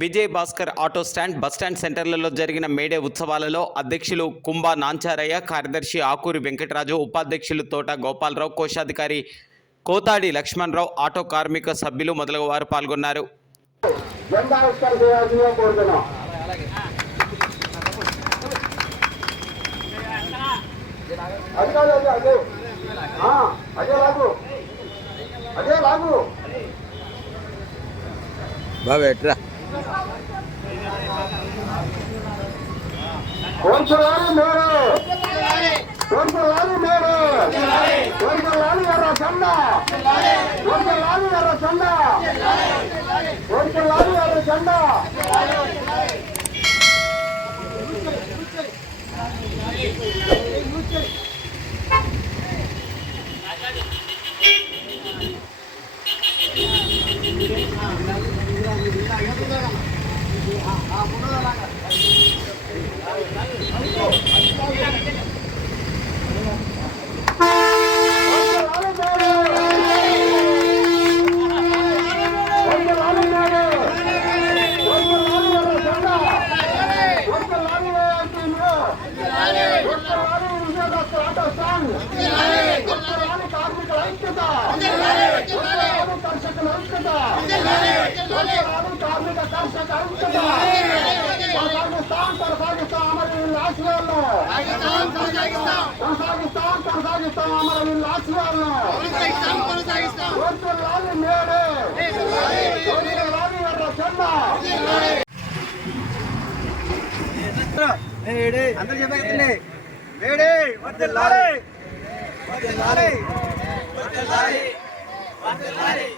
Vijay Bhaskar auto stand bus stand సెంటర్లలో జరిగిన May Day ఉత్సవాలలో అధ్యక్షులు కుంభా నాంచారయ్య, కార్యదర్శి ఆకూరి వెంకటరాజు, ఉపాధ్యక్షులు తోట గోపాలరావు, కోశాధికారి కోతాడి లక్ష్మణరావు, ఆటో కార్మిక సభ్యులు మొదలగు వారు పాల్గొన్నారు. అందరూ చెప్పండి వేడే వర్ధిల్లాలి వర్ధిల్లాలి వర్ధిల్లాలి వర్ధిల్లాలి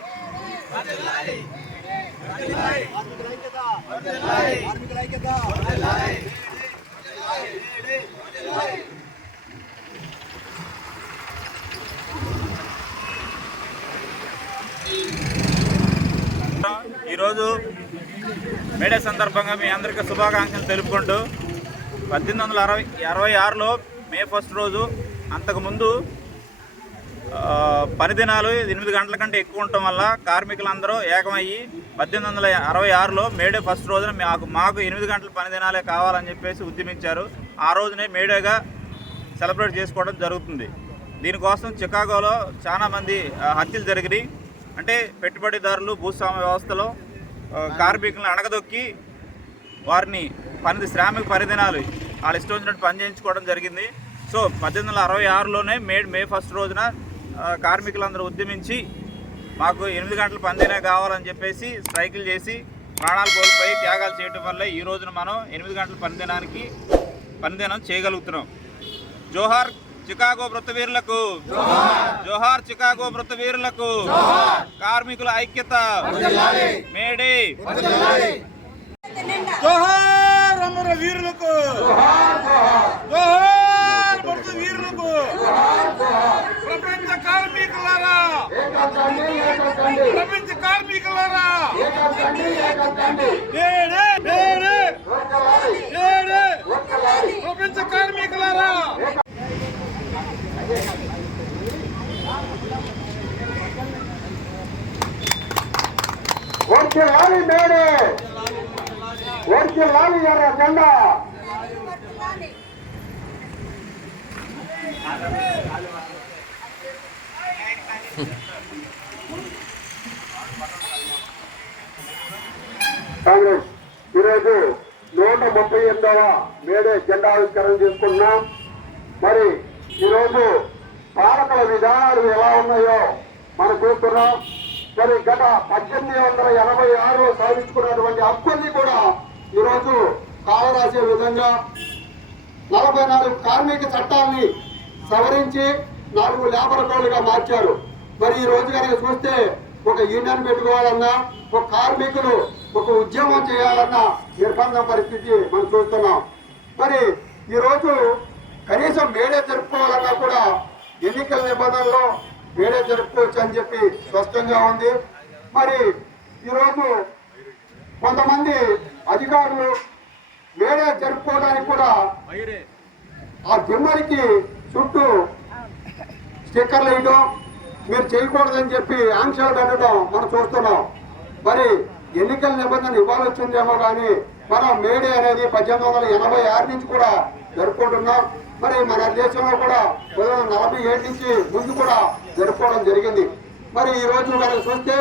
వర్ధిల్లాలి వర్ధిల్లాలి కార్మికుల ఐక్యత వర్ధిల్లాలి కార్మికుల ఐక్యత వర్ధిల్లాలి వేడే వర్ధిల్లాలి. ఈరోజు మేడే సందర్భంగా మీ అందరికీ శుభాకాంక్షలు తెలుపుకుంటూ 1866లో మే 1 రోజు, అంతకుముందు పని దినాలు 8 గంటల కంటే ఎక్కువ ఉండటం వల్ల కార్మికులందరూ ఏకమయ్యి 1866లో మేడే 1 రోజున మాకు 8 గంటల పని దినాలే కావాలని చెప్పేసి ఉద్యమించారు. ఆ రోజునే మేడేగా సెలబ్రేట్ చేసుకోవడం జరుగుతుంది. దీనికోసం చికాగోలో చాలామంది హత్యలు జరిగినాయి. అంటే పెట్టుబడిదారులు భూస్వామ్య వ్యవస్థలో కార్మికులను అణగదొక్కి వారిని శ్రామిక పరిదినాలు వాళ్ళు ఇష్టం వచ్చినట్టు పని చేయించుకోవడం జరిగింది. సో 1866లోనే మే 1 రోజున కార్మికులందరూ ఉద్యమించి మాకు 8 గంటల పనిదినం కావాలని చెప్పేసి స్ట్రైకులు చేసి ప్రాణాలు కోల్పోయి త్యాగాలు చేయడం వల్ల ఈ రోజున మనం 8 గంటల పనిదినం చేయగలుగుతున్నాం. జోహార్ చికాగో మృతవీరులకు, జోహార్ చికాగో మృతవీరులకు, కార్మికుల ఐక్యత, మేడే, జోహార్ అమర వీరులకు, జోహార్ మృత వీరులకు, ప్రపంచ కార్మికులారా, ప్రపంచ కార్మికులారా, మేడే మేడే మేడే, ప్రపంచ కార్మికులారా. వర్ధిల్లాలి మేడే, వర్ధిల్లాలి ఎర్ర జెండా. కాంగ్రెస్ ఈరోజు 138వ మేడే జెండా ఆవిష్కరణ చేసుకుంటున్నాం. మరి ఈరోజు పాలకుల విధానాలు ఎలా ఉన్నాయో మనం చూస్తున్నాం. మరి గత 1886లో సాధించుకున్నటువంటి హక్కుల్ని కూడా ఈరోజు కాలరాసే విధంగా 44 కార్మిక చట్టాలని సవరించి 4 లేబర్ కోడ్లుగా మార్చారు. మరి ఈ రోజు కనుక చూస్తే ఒక యూనియన్ పెట్టుకోవాలన్నా, ఒక కార్మికులు ఒక ఉద్యమం చేయాలన్న నిర్బంధ పరిస్థితి మనం చూస్తున్నాం. మరి ఈరోజు కనీసం మేడే జరుపుకోవాలన్నా కూడా ఎన్నికల నిబంధనలో మేడే జరుపుకోవచ్చు అని చెప్పి స్పష్టంగా ఉంది. మరి ఈరోజు కొంతమంది అధికారులు మేడే జరుపుకోవడానికి కూడా ఆ దిమ్మరికి చుట్టూ స్టిక్కర్లు వేయడం, మీరు చేయకూడదని చెప్పి ఆంక్షలు పెట్టడం మనం చూస్తున్నాం. మరి ఎన్నికల నిబంధన ఇవ్వాలి వచ్చిందేమో కానీ మనం మేడే అనేది 1886 నుంచి కూడా జరుపుకుంటున్నాం. మరి మన దేశంలో కూడా 1947 నుంచి ముందు కూడా జరుపుకోవడం జరిగింది. మరి ఈ రోజు మనం చూస్తే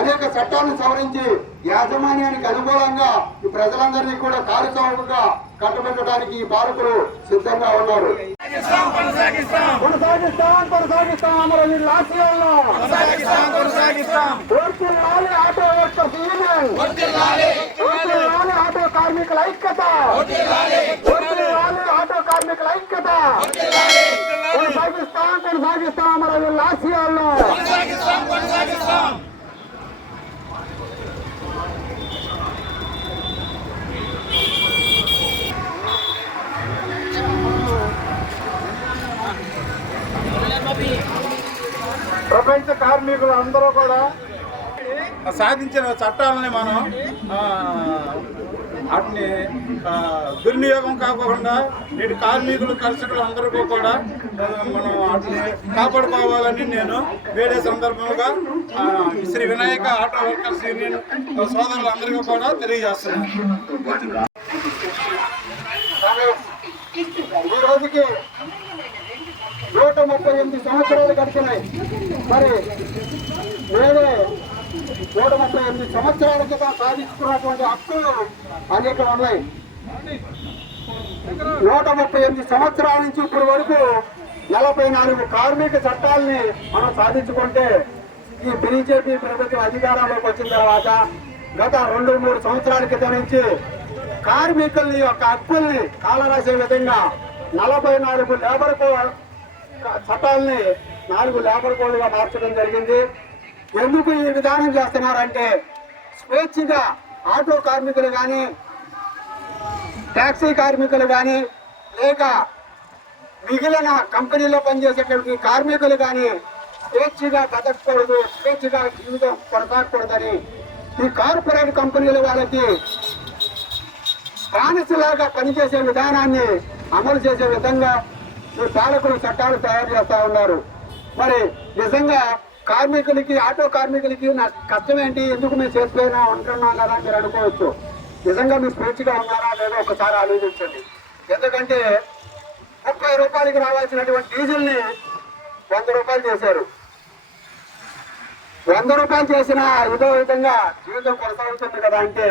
అనేక చట్టాలను సవరించి యాజమాన్యానికి అనుకూలంగా ఈ ప్రజలందరినీ కూడా కాలుచౌకగా కట్టబెట్టడానికి ఈ పాలకులు సిద్ధంగా ఉన్నారు. కొనసాగిస్తాం అమరవీరుల ఆశయాలను. వర్ధిల్లాలి ఆటో వర్కర్స్ యూనియన్. వర్ధిల్లాలి ఆటో కార్మికుల ఐక్యత. వర్ధిల్లాలి ఆటో కార్మికుల ఐక్యత. కొనసాగిస్తాం అమరవీరుల ఆశయాలను. ప్రపంచ కార్మికులు అందరూ కూడా సాధించిన చట్టాలని మనం వాటిని దుర్వినియోగం కాకుండా నేటి కార్మికులు కర్షకులు అందరికీ కూడా మనం వాటిని కాపాడుకోవాలని నేను వేరే సందర్భంగా Shri Vinayaka auto workers union సోదరులందరికీ కూడా తెలియజేస్తున్నాను. ఈ రోజుకి 138 సంవత్సరాలు గడిచినాయి. మరి వేరే 138 సంవత్సరాల క్రితం సాధించుకున్నటువంటి హక్కులు అనేక ఉన్నాయి. 138 సంవత్సరాల నుంచి ఇప్పటి వరకు 44 కార్మిక చట్టాలని మనం సాధించుకుంటే ఈ బీజేపీ ప్రభుత్వం అధికారంలోకి వచ్చిన తర్వాత గత 2-3 సంవత్సరాల క్రితం నుంచి కార్మికుల్ని యొక్క హక్కుల్ని కాలరాసే విధంగా 44 లేబర్ చట్టాలని 4 లేబర్ కోడ్లుగా మార్చడం జరిగింది. ఎందుకు ఈ విధానం చేస్తున్నారంటే స్వేచ్ఛగా ఆటో కార్మికులు కానీ ట్యాక్సీ కార్మికులు కానీ లేక మిగిలిన కంపెనీలో పనిచేసేటువంటి కార్మికులు కానీ స్వేచ్ఛగా బతకూడదు, స్వేచ్ఛగా జీవితం కొనసాగకూడదని ఈ కార్పొరేట్ కంపెనీల వాళ్ళకి బానిసలాగా పనిచేసే విధానాన్ని అమలు చేసే విధంగా ఈ పాలకులు చట్టాలు తయారు చేస్తా ఉన్నారు. మరి నిజంగా కార్మికులకి ఆటో కార్మికులకి నా కష్టం ఏంటి, ఎందుకు మేము చేసిపోయినా ఉంటున్నాం కదా మీరు అనుకోవచ్చు. నిజంగా మీరు స్వేచ్ఛగా ఉన్నారా లేదో ఒకసారి ఆలోచించండి. ఎందుకంటే 30 రూపాయలకి రావాల్సినటువంటి డీజిల్ని 100 రూపాయలు చేశారు. 100 రూపాయలు చేసిన ఇదో విధంగా జీవితం కొనసాగుతుంది కదా అంటే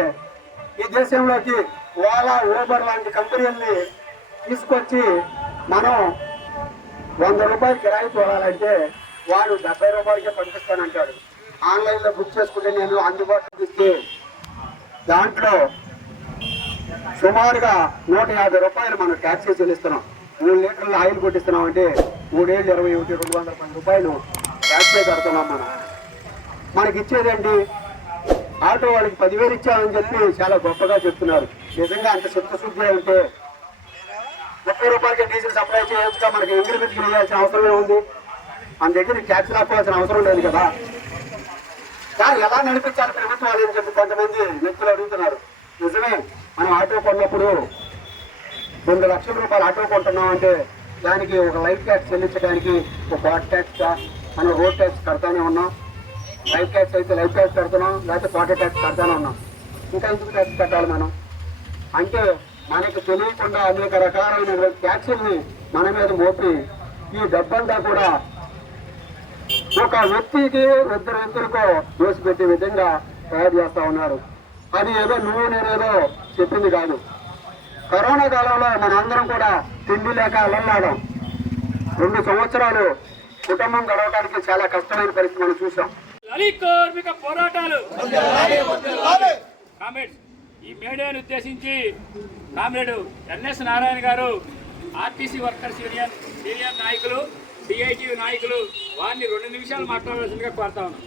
ఈ దేశంలోకి ఓలా ఊబర్ లాంటి కంపెనీల్ని తీసుకొచ్చి మనం 100 రూపాయలు కిరాయి చూడాలంటే వాడు 70 రూపాయలకే పంపిస్తానంటాడు. ఆన్లైన్లో బుక్ చేసుకుంటే నేను అందుబాటులో ఇస్తే దాంట్లో సుమారుగా 150 రూపాయలు మనం ట్యాక్సీ చెల్లిస్తున్నాం. 3 లీటర్ల ఆయిల్ కొట్టిస్తున్నాం అంటే 3 ఏళ్ళు 21 210 రూపాయలు ట్యాక్సీ కడుతున్నాం. మనకి ఇచ్చేదేంటి, ఆటో వాళ్ళకి 10,000 ఇచ్చామని చెప్పి చాలా గొప్పగా చెప్తున్నారు. నిజంగా అంత చిత్తశుద్ధి ఉంటే 30 రూపాయలకి డీజిల్ సప్లై చేయొచ్చుగా, మనకి ఇంగ్రిమెంట్ చేయాల్సిన అవసరమే ఉంది. మన దగ్గర ట్యాక్స్ లాక్కోవాల్సిన అవసరం లేదు కదా. కానీ ఎలా నడిపించాలి ప్రభుత్వాలు అని చెప్పి కొంతమంది వ్యక్తులు అడుగుతున్నారు. నిజమే, మనం ఆటో కొన్నప్పుడు 2 లక్షల రూపాయలు ఆటో కొంటున్నాం అంటే దానికి ఒక లైఫ్ ట్యాక్స్ చెల్లించడానికి ఒక వాట్ ట్యాక్స్, మనం రోడ్ ట్యాక్స్ కడతానే ఉన్నాం. లైఫ్ ట్యాక్స్ అయితే లైఫ్ ట్యాక్స్ కడుతున్నాం, లేకపోతే వాటర్ ట్యాక్స్ కడతానే ఉన్నాం. ఇంకా ఎందుకు ట్యాక్స్ కట్టాలి మనం అంటే మనకు తెలియకుండా అనేక రకాలైన ట్యాక్సుల్ని మన మీద మోపి ఈ డబ్బంతా కూడా ఒక వ్యక్తికి 2 వ్యక్తులకు దోసిపెట్టే విధంగా తయారు చేస్తా ఉన్నారు. అది ఏదో నువ్వు నేనేదో చెప్పింది కాదు. కరోనా కాలంలో మనందరం కూడా తిండి లేక అల్లల్లాడాం. 2 సంవత్సరాలు కుటుంబం గడవడానికి చాలా కష్టమైన పరిస్థితి మనం చూసాం. కార్మిక పోరాటాలు కామ్రేడ్స్, ఈ మేడేను ఉద్దేశించి కామ్రేడు ఎన్ఎస్ నారాయణ గారు ఆర్టీసీ వర్కర్స్ యూనియన్ సీనియర్ నాయకులు, సిఐటి నాయకులు వారిని 2 నిమిషాలు మాట్లాడాల్సిందిగా కోరుతా ఉన్నాం.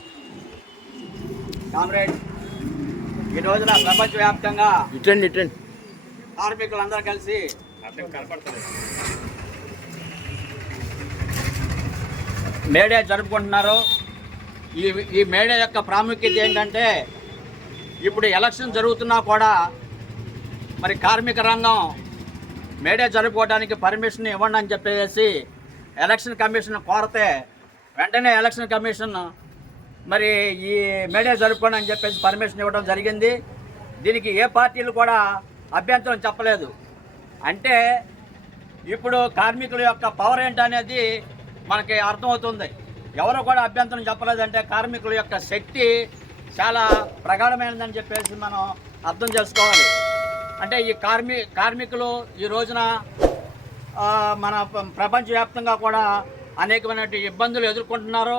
కామ్రేడ్, ఈ రోజున ప్రపంచవ్యాప్తంగా కార్మికులందరూ కలిసి మేడే జరుపుకుంటున్నారు. ఈ మేడే యొక్క ప్రాముఖ్యత ఏంటంటే ఇప్పుడు ఎలక్షన్ జరుగుతున్నా కూడా మరి కార్మిక రంగం మేడే జరుపుకోవడానికి పర్మిషన్ ఇవ్వండి అని చెప్పేసి ఎలక్షన్ కమిషన్ కోరితే వెంటనే ఎలక్షన్ కమిషన్ మరి ఈ మేడే జరుపుకోండి అని చెప్పేసి పర్మిషన్ ఇవ్వడం జరిగింది. దీనికి ఏ పార్టీలు కూడా అభ్యంతరం చెప్పలేదు. అంటే ఇప్పుడు కార్మికుల యొక్క పవర్ ఏంటనేది మనకి అర్థమవుతుంది. ఎవరు కూడా అభ్యంతరం చెప్పలేదంటే కార్మికుల యొక్క శక్తి చాలా ప్రగాఢమైనదని చెప్పేసి మనం అర్థం చేసుకోవాలి. అంటే ఈ కార్మికులు ఈ రోజున మన ప్రపంచవ్యాప్తంగా కూడా అనేకమైన ఇబ్బందులు ఎదుర్కొంటున్నారు.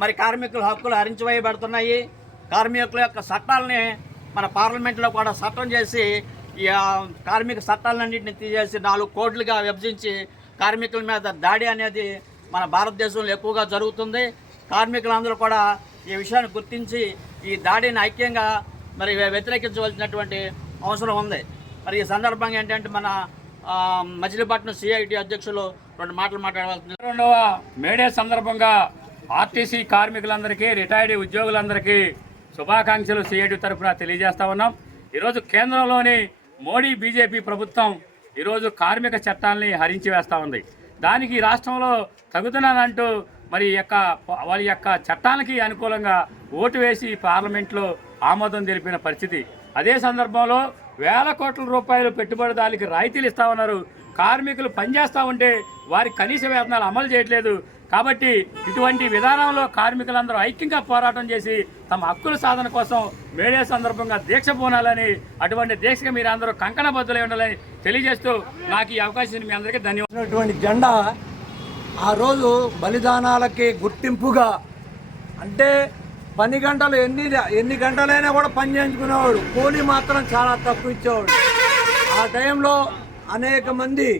మరి కార్మికుల హక్కులు హరించివేయబడుతున్నాయి. కార్మికుల యొక్క చట్టాలని మన పార్లమెంట్లో కూడా చట్టం చేసి ఈ కార్మిక చట్టాలన్నింటినీ తీసేసి 4 కోట్లుగా విభజించి కార్మికుల మీద దాడి అనేది మన భారతదేశంలో ఎక్కువగా జరుగుతుంది. కార్మికులందరూ కూడా ఈ విషయాన్ని గుర్తించి ఈ దాడిని ఐక్యంగా మరి వ్యతిరేకించవలసినటువంటి అవసరం ఉంది. మరి ఈ సందర్భంగా ఏంటంటే మన మచిలీపట్నం సిఐటి అధ్యక్షులు 2 మాటలు మాట్లాడవలసింది. 2వ మేడే సందర్భంగా ఆర్టీసీ కార్మికులందరికీ, రిటైర్డ్ ఉద్యోగులందరికీ శుభాకాంక్షలు సిఐటి తరఫున తెలియజేస్తా ఉన్నాం. ఈరోజు కేంద్రంలోని మోడీ బీజేపీ ప్రభుత్వం ఈరోజు కార్మిక చట్టాలని హరించి వేస్తూ ఉంది. దానికి రాష్ట్రంలో తగుదనంటూ మరి వాళ్ళ యొక్క చట్టానికి అనుకూలంగా ఓటు వేసి పార్లమెంట్లో ఆమోదం తెలిపిన పరిస్థితి. అదే సందర్భంలో వేల కోట్ల రూపాయలు పెట్టుబడిదారులకి రాయితీలు ఇస్తా ఉన్నారు. కార్మికులు పనిచేస్తూ ఉంటే వారి కనీస వేతనాలు అమలు చేయట్లేదు. కాబట్టి ఇటువంటి విధానంలో కార్మికులందరూ ఐక్యంగా పోరాటం చేసి తమ హక్కుల సాధన కోసం మేడే సందర్భంగా దీక్ష పూనాలని, అటువంటి దీక్షగా మీరు అందరూ కంకణబద్దులై ఉండాలని తెలియజేస్తూ నాకు ఈ అవకాశం మీ అందరికీ ధన్యవాదాలు. జెండా ఆ రోజు బలిదానాలకి గుర్తింపుగా, అంటే పని గంటలు ఎన్ని గంటలైనా కూడా పని చేయించుకునేవాడు, కూలీ మాత్రం చాలా తక్కువ ఇచ్చేవాడు. ఆ టైంలో అనేక మంది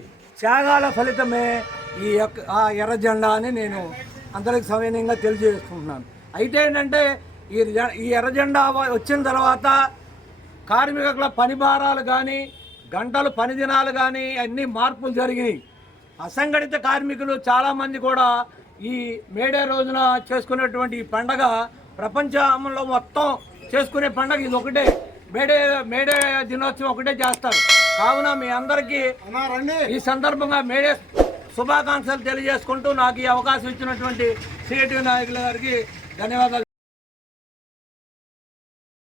త్యాగాల ఫలితమే ఎర్ర జెండా అని నేను అందరికి సవినయంగా తెలియజేసుకుంటున్నాను. అయితే ఏంటంటే ఈ ఎర్ర జెండా వచ్చిన తర్వాత కార్మికుల పని భారాలు కానీ, గంటలు పని దినాలు కానీ అన్ని మార్పులు జరిగినాయి. అసంఘటిత కార్మికులు చాలామంది కూడా ఈ మేడే రోజున చేసుకునేటువంటి ఈ పండగ ప్రపంచంలో మొత్తం చేసుకునే పండగ ఇది ఒకటే. మేడే దినోత్సవం ఒకటే చేస్తారు. కావున మీ అందరికీ ఈ సందర్భంగా మేడే శుభాకాంక్షలు తెలియజేసుకుంటూ నాకు ఈ అవకాశం ఇచ్చినటువంటి సిఐటి నాయకుల గారికి ధన్యవాదాలు.